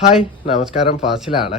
Hi നമസ്കാരം. ഫാസിലാണ്.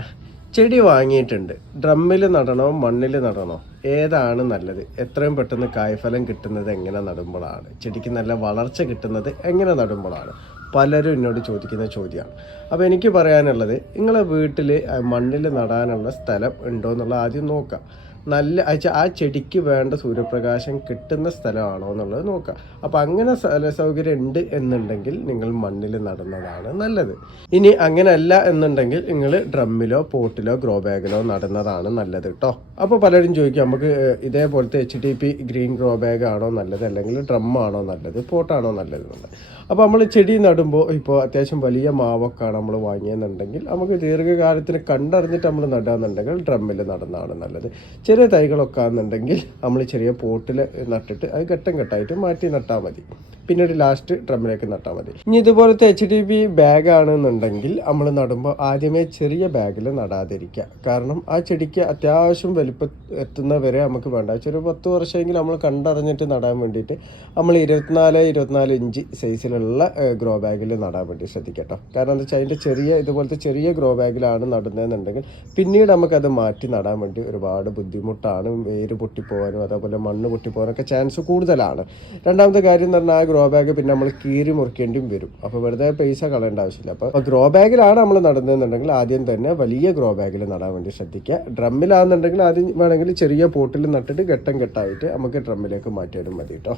ചെടി വാങ്ങിയിട്ടുണ്ട്. ഡ്രമ്മിൽ നടണോ മണ്ണിൽ നടണോ? ഏതാണ് നല്ലത്? എത്രയും പെട്ടെന്ന് കായ്ഫലം കിട്ടുന്നത് എങ്ങനെ നടുമ്പോഴാണ് ചെടിക്ക് നല്ല വളർച്ച കിട്ടുന്നത് എങ്ങനെ നടുമ്പോഴാണ് പലരും എന്നോട് ചോദിക്കുന്ന ചോദ്യമാണ്. അപ്പോൾ എനിക്ക് പറയാനുള്ളത് നിങ്ങളെ വീട്ടിൽ മണ്ണിൽ നടാനുള്ള സ്ഥലം ഉണ്ടോ എന്നുള്ള ആദ്യം നോക്കാം. നല്ല ആ ചെടിക്ക് വേണ്ട സൂര്യപ്രകാശം കിട്ടുന്ന സ്ഥലമാണോ എന്നുള്ളത് നോക്കുക അപ്പോൾ അങ്ങനെ സ്ഥല സൗകര്യം ഉണ്ട് എന്നുണ്ടെങ്കിൽ നിങ്ങൾ മണ്ണിൽ നടുന്നതാണ് നല്ലത്. ഇനി അങ്ങനെയല്ല എന്നുണ്ടെങ്കിൽ നിങ്ങൾ ഡ്രമ്മിലോ പോട്ടിലോ ഗ്രോ ബാഗിലോ നടുന്നതാണ് നല്ലത് കേട്ടോ. അപ്പോൾ പലരും ചോദിക്കും നമുക്ക് ഇതേപോലത്തെ H D P green grow bag ആണോ നല്ലത്? അല്ലെങ്കിൽ ഡ്രമ്മാണോ നല്ലത്? പോട്ടാണോ നല്ലത്? എന്നുള്ളത്. അപ്പോൾ നമ്മൾ ചെടി നടുമ്പോൾ ഇപ്പോൾ അത്യാവശ്യം വലിയ മാവൊക്കെയാണ് നമ്മൾ വാങ്ങിയെന്നുണ്ടെങ്കിൽ നമുക്ക് ദീർഘകാലത്തിന് കണ്ടറിഞ്ഞിട്ട് നമ്മൾ നടുകയെന്നുണ്ടെങ്കിൽ ഡ്രമ്മിൽ നടുന്നതാണ് നല്ലത്. ചെറിയ തൈകളൊക്കെ ആണെന്നുണ്ടെങ്കിൽ നമ്മൾ ചെറിയ പോട്ടിൽ നട്ടിട്ട് അത് ഘട്ടം ഘട്ടമായിട്ട് മാറ്റി നട്ടാൽ മതി. പിന്നീട് ലാസ്റ്റ് ഡ്രമ്മിലേക്ക് നട്ടാൽ മതി. ഇനി ഇതുപോലത്തെ എച്ച് ഡി ബി ബാഗ് ആണെന്നുണ്ടെങ്കിൽ നമ്മൾ നടുമ്പോൾ ആദ്യമേ ചെറിയ ബാഗിൽ നടാതിരിക്കുക. കാരണം ആ ചെടിക്ക് അത്യാവശ്യം വലിപ്പം എത്തുന്നവരെ നമുക്ക് വേണ്ട. ചെറിയ പത്ത് വർഷമെങ്കിലും നമ്മൾ കണ്ടറിഞ്ഞിട്ട് നടാൻ വേണ്ടിയിട്ട് നമ്മൾ ഇരുപത്തിനാല് ഇരുപത്തിനാല് ഇഞ്ച് സൈസിലുള്ള ഗ്രോ ബാഗിൽ നടാൻ വേണ്ടി ശ്രദ്ധിക്കട്ടോ. കാരണം എന്താ വെച്ചാൽ അതിന്റെ ചെറിയ ഇതുപോലത്തെ ചെറിയ ഗ്രോ ബാഗിലാണ് നടുന്നതെന്നുണ്ടെങ്കിൽ പിന്നീട് നമുക്കത് മാറ്റി നടാൻ വേണ്ടി ഒരുപാട് ബുദ്ധിമുട്ടാണ് വേര് പൊട്ടിപ്പോകാനും അതേപോലെ മണ്ണ് പൊട്ടിപ്പോകാനൊക്കെ ചാൻസ് കൂടുതലാണ്. രണ്ടാമത്തെ കാര്യം എന്ന് പറഞ്ഞാൽ ആ ഗ്രോ ബാഗ് പിന്നെ നമ്മൾ കീറി മുറിക്കേണ്ടിയും വരും. അപ്പോൾ വെറുതെ പൈസ കളയേണ്ട ആവശ്യമില്ല. അപ്പോൾ ഗ്രോ ബാഗിലാണ് നമ്മൾ നടന്നതെന്നുണ്ടെങ്കിൽ ആദ്യം തന്നെ വലിയ ഗ്രോ ബാഗിൽ നടാൻ വേണ്ടി ശ്രദ്ധിക്കുക. ഡ്രമ്മിലാണെന്നുണ്ടെങ്കിൽ ആദ്യം വേണമെങ്കിൽ ചെറിയ പോട്ടിൽ നട്ടിട്ട് ഘട്ടം ഘട്ടമായിട്ട് നമുക്ക് ഡ്രമ്മിലേക്ക് മാറ്റിയാലും മതി കേട്ടോ.